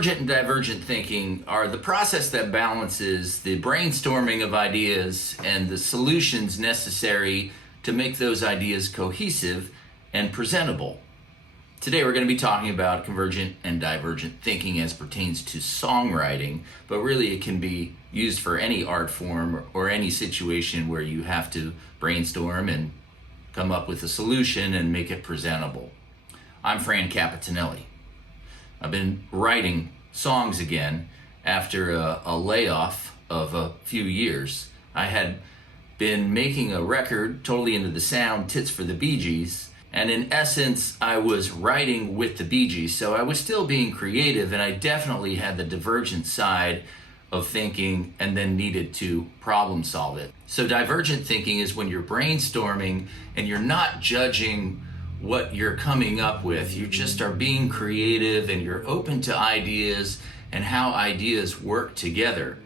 Convergent and divergent thinking are the process that balances the brainstorming of ideas and the solutions necessary to make those ideas cohesive and presentable. Today we're going to be talking about convergent and divergent thinking as pertains to songwriting, but really it can be used for any art form or any situation where you have to brainstorm and come up with a solution and make it presentable. I'm Fran Capitanelli. I've been writing songs again after a layoff of a few years. I had been making a record, Totally Into the Sound, Tits for the Beegees, and in essence, I was writing with the Bee Gees, so I was still being creative, and I definitely had the divergent side of thinking and then needed to problem solve it. So divergent thinking is when you're brainstorming and you're not judging what you're coming up with. You just are being creative and you're open to ideas and how ideas work together.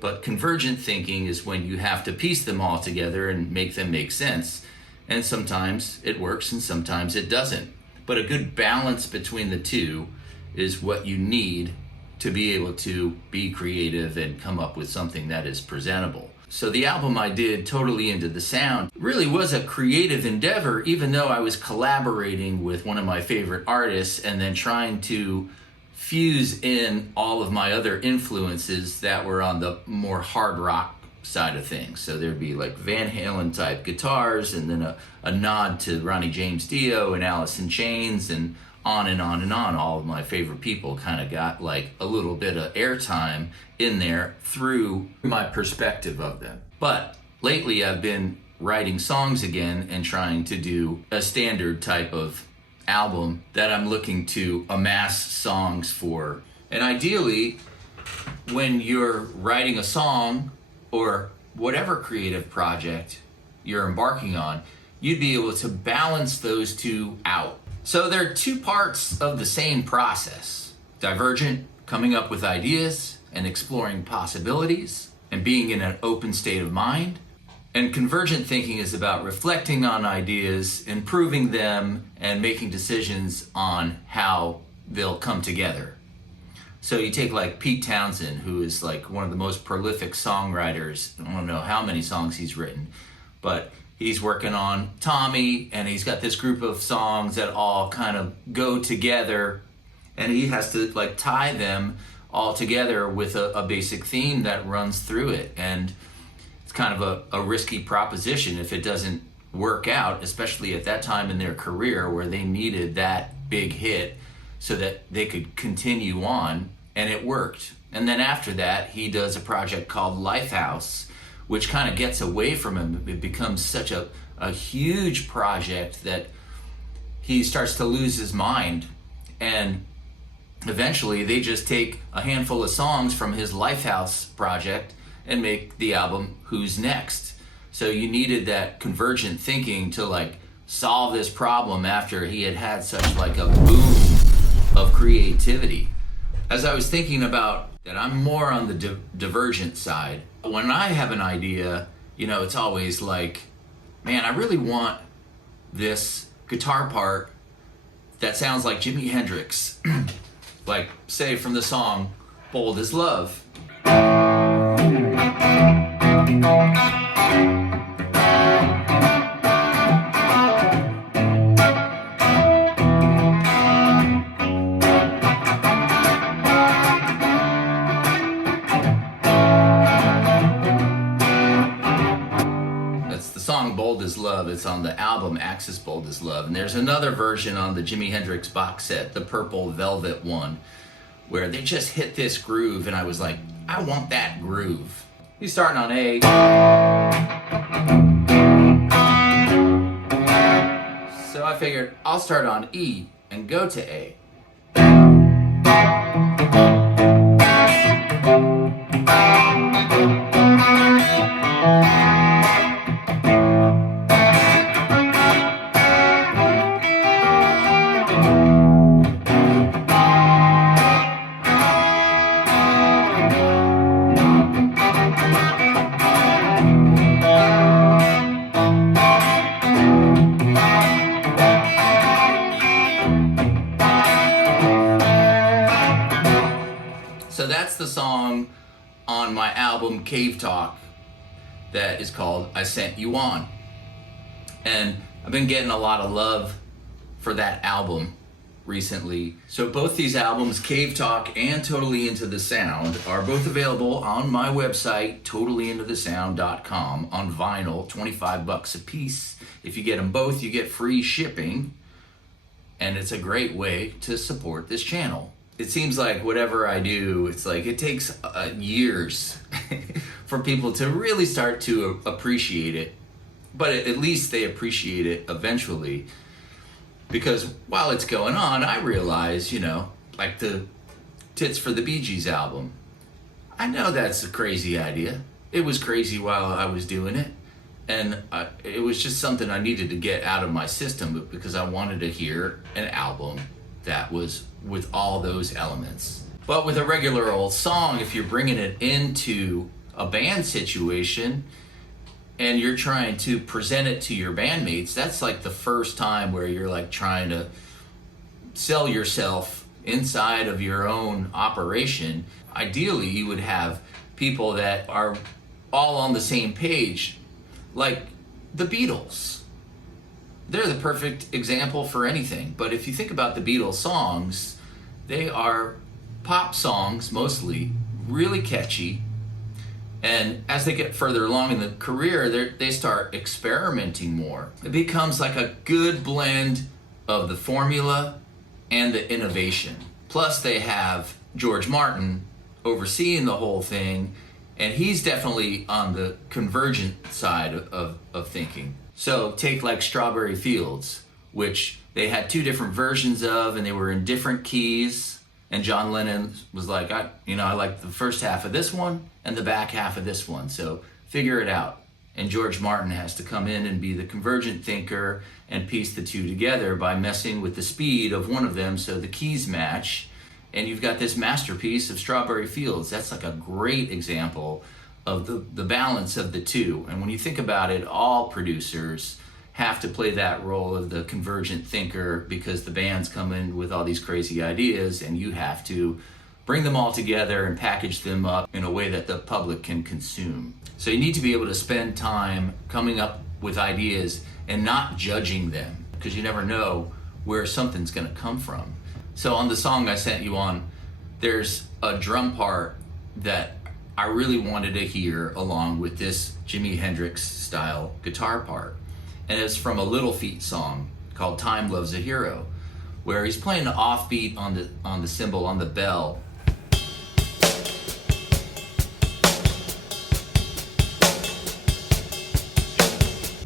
But convergent thinking is when you have to piece them all together and make them make sense. And sometimes it works and sometimes it doesn't. But a good balance between the two is what you need to be able to be creative and come up with something that is presentable. So the album I did, Totally Into the Sound, really was a creative endeavor, even though I was collaborating with one of my favorite artists and then trying to fuse in all of my other influences that were on the more hard rock side of things. So there'd be like Van Halen type guitars and then a nod to Ronnie James Dio and Alice in Chains and on and on and on. All of my favorite people kind of got like a little bit of airtime in there through my perspective of them. But lately I've been writing songs again and trying to do a standard type of album that I'm looking to amass songs for. And ideally, when you're writing a song or whatever creative project you're embarking on, you'd be able to balance those two out. So there are two parts of the same process. Divergent, coming up with ideas and exploring possibilities and being in an open state of mind. And convergent thinking is about reflecting on ideas, improving them, and making decisions on how they'll come together. So you take like Pete Townsend, who is like one of the most prolific songwriters. I don't know how many songs he's written, but he's working on Tommy, and he's got this group of songs that all kind of go together, and he has to like tie them all together with a basic theme that runs through it. And it's kind of a risky proposition if it doesn't work out, especially at that time in their career where they needed that big hit so that they could continue on, and it worked. And then after that, he does a project called Lifehouse, which kind of gets away from him. It becomes such a huge project that he starts to lose his mind. And eventually they just take a handful of songs from his Lifehouse project and make the album Who's Next. So you needed that convergent thinking to like solve this problem after he had had such like a boom of creativity. As I was thinking about that, I'm more on the divergent side. When I have an idea, it's always like, man, I really want this guitar part that sounds like Jimi Hendrix. Like, say, from the song Bold as Love. Bold as Love. It's on the album Axis Bold as Love. And there's another version on the Jimi Hendrix box set, the purple velvet one, where they just hit this groove, and I was like, I want that groove. He's starting on A. So I figured I'll start on E and go to A. So that's the song on my album Kave Talk that is called I Sent You On. And I've been getting a lot of love for that album recently. So both these albums, Kave Talk and Totally Into the Sound, are both available on my website, totallyintothesound.com, on vinyl, $25 a piece. If you get them both, you get free shipping, and it's a great way to support this channel. It seems like whatever I do, it's like it takes years for people to really start to appreciate it, but at least they appreciate it eventually. Because while it's going on, I realize, like the Tits for the Bee Gees album, I know that's a crazy idea. It was crazy while I was doing it. And it was just something I needed to get out of my system because I wanted to hear an album that was with all those elements. But with a regular old song, if you're bringing it into a band situation, and you're trying to present it to your bandmates, that's like the first time where you're like trying to sell yourself inside of your own operation. Ideally, you would have people that are all on the same page, like the Beatles. They're the perfect example for anything. But if you think about the Beatles songs, they are pop songs mostly, really catchy. And as they get further along in the career, they start experimenting more. It becomes like a good blend of the formula and the innovation. Plus they have George Martin overseeing the whole thing, and he's definitely on the convergent side of thinking. So take like Strawberry Fields, which they had two different versions of, and they were in different keys. And John Lennon was like, I like the first half of this one and the back half of this one, so figure it out. And George Martin has to come in and be the convergent thinker and piece the two together by messing with the speed of one of them so the keys match. And you've got this masterpiece of Strawberry Fields. That's like a great example of the balance of the two. And when you think about it, all producers have to play that role of the convergent thinker because the band's come in with all these crazy ideas and you have to bring them all together and package them up in a way that the public can consume. So you need to be able to spend time coming up with ideas and not judging them, because you never know where something's gonna come from. So on the song I Sent You On, there's a drum part that I really wanted to hear along with this Jimi Hendrix style guitar part. And it's from a Littlefeat song called Time Loves a Hero, where he's playing the offbeat on the cymbal, on the bell.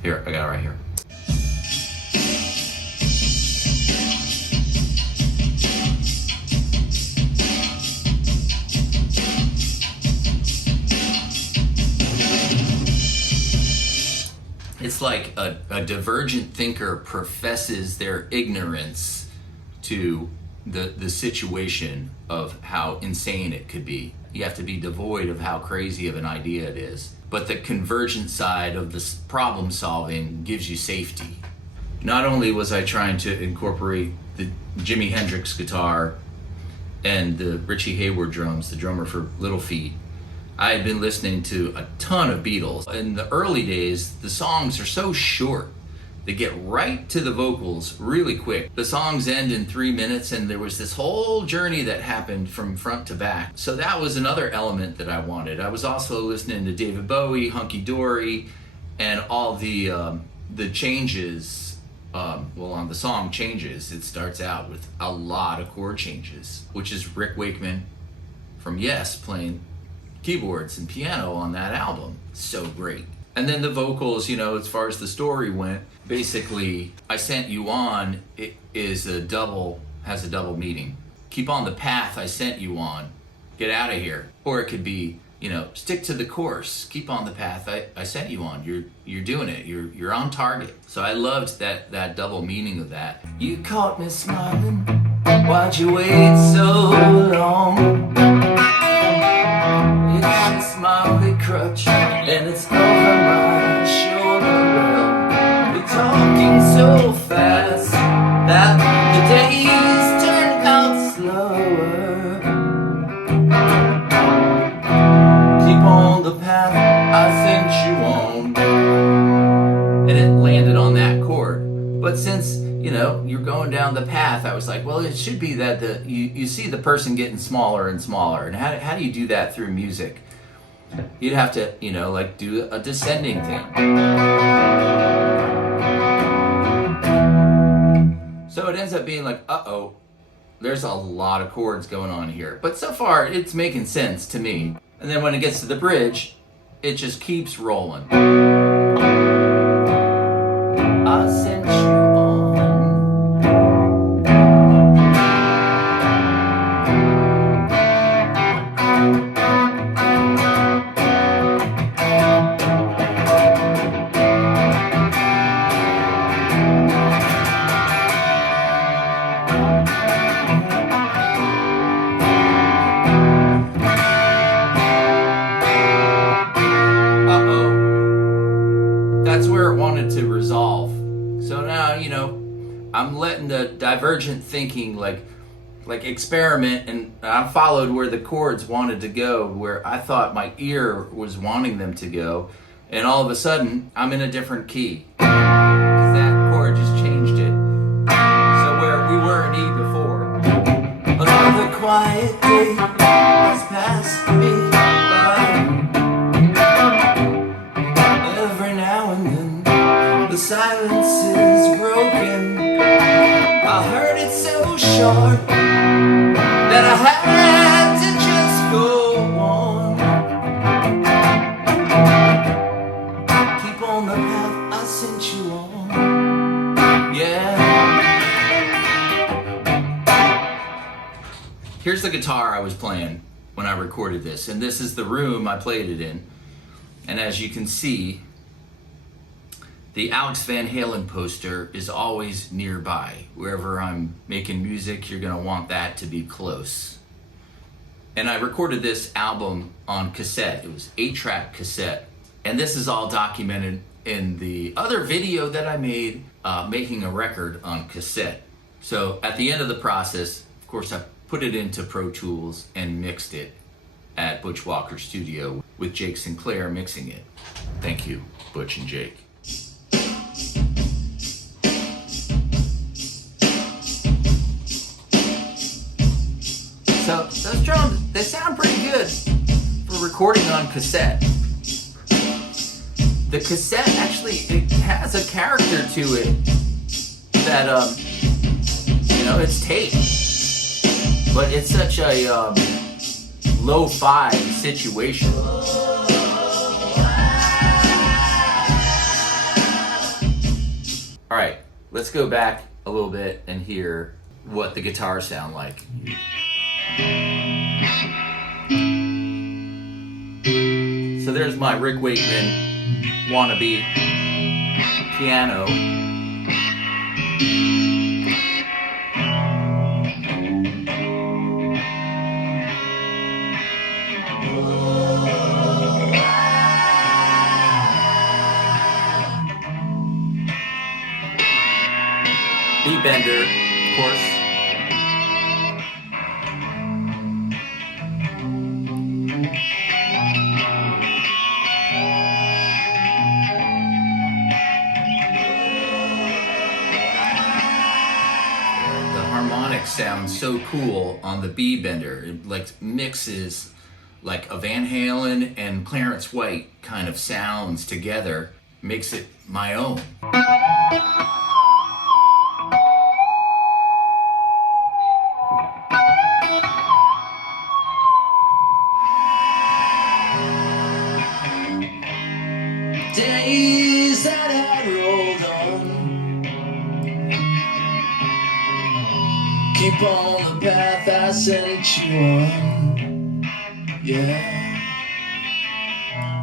Here, I got it right here. It's like a divergent thinker professes their ignorance to the situation of how insane it could be. You have to be devoid of how crazy of an idea it is. But the convergent side of this problem solving gives you safety. Not only was I trying to incorporate the Jimi Hendrix guitar and the Richiehayward drums, the drummer for Littlefeat, I had been listening to a ton of Beatles. In the early days, the songs are so short. They get right to the vocals really quick. The songs end in 3 minutes, and there was this whole journey that happened from front to back. So that was another element that I wanted. I was also listening to David Bowie, Hunky Dory, and all the changes. On the song Changes, it starts out with a lot of chord changes, which is Rick Wakeman from Yes playing keyboards and piano on that album. So great. And then the vocals, as far as the story went, basically, I Sent You On, it has a double meaning. Keep on the path I sent you on. Get out of here. Or it could be, stick to the course. Keep on the path I sent you on. You're doing it. You're on target. So I loved that double meaning of that. You caught me smiling. Why'd you wait so long? It's just my only crutch, and it's over my shoulder. Well, you're talking so fast that the days turn out slower. since, you know, you're going down the path, I was like, well, it should be that you see the person getting smaller and smaller. And how do you do that through music? You'd have to, you know, like do a descending thing. So it ends up being like, uh-oh, there's a lot of chords going on here. But so far, it's making sense to me. And then when it gets to the bridge, it just keeps rolling. I sent you on. That's where it wanted to resolve. So now, you know, I'm letting the divergent thinking like experiment, and I followed where the chords wanted to go, where I thought my ear was wanting them to go, and all of a sudden I'm in a different key. That chord just changed it. So where we were in E before. Another quiet day has passed me by. Every now and then the silence is broken. I heard it so short that I had to just go on. Keep on the path I sent you on. Yeah. Here's the guitar I was playing when I recorded this, and this is the room I played it in. And as you can see, the Alex Van Halen poster is always nearby. Wherever I'm making music, you're gonna want that to be close. And I recorded this album on cassette. It was 8-track cassette. And this is all documented in the other video that I made, making a record on cassette. So at the end of the process, of course, I put it into Pro Tools and mixed it at Butch Walker's studio with Jake Sinclair mixing it. Thank you, Butch and Jake. So those drums, they sound pretty good for recording on cassette. The cassette actually, it has a character to it that, you know, it's tape. But it's such a lo-fi situation. All right, let's go back a little bit and hear what the guitars sound like. So there's my Rick Wakeman wannabe piano. B-bender, of course. Sounds so cool on the B-bender. It like mixes like a Van Halen and Clarencewhite kind of sounds together, makes it my own. Days that had rolled on, keep on the path I sent you on, yeah.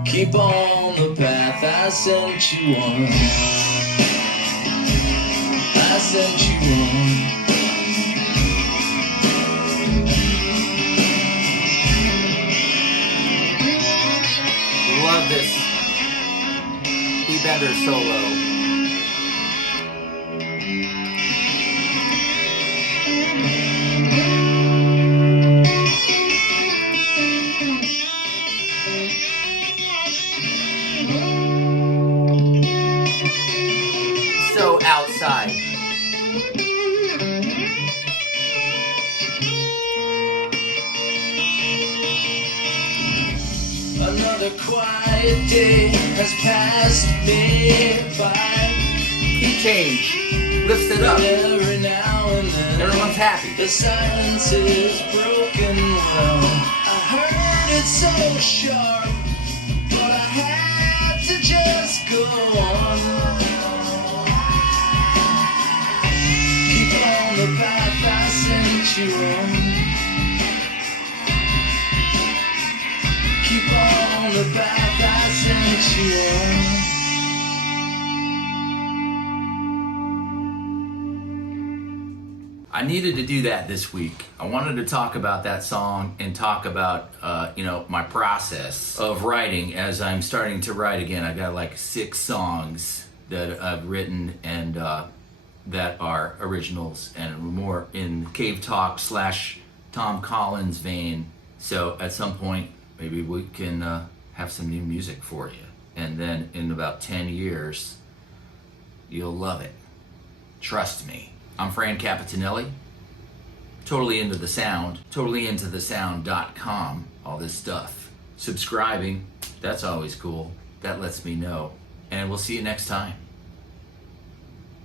Keep on the path I sent you on, I sent you on. Love this B-bender solo. So outside. Another quiet day has passed me by. Key change. Lifts it up. Every now and then, Everyone's happy. the silence is broken. Well, I heard it so sharp, but I had to just go on. Keep on the path I sent you on. Keep on the path I sent you on. I needed to do that this week. I wanted to talk about that song and talk about, my process of writing as I'm starting to write again. I got like 6 songs that I've written and that are originals and more in Kave Talk / Tom Collins vein. So at some point, maybe we can have some new music for you. And then in about 10 years, you'll love it. Trust me. I'm Fran Capitanelli, totally into the sound, totallyintothesound.com, all this stuff. Subscribing, that's always cool. That lets me know. And we'll see you next time.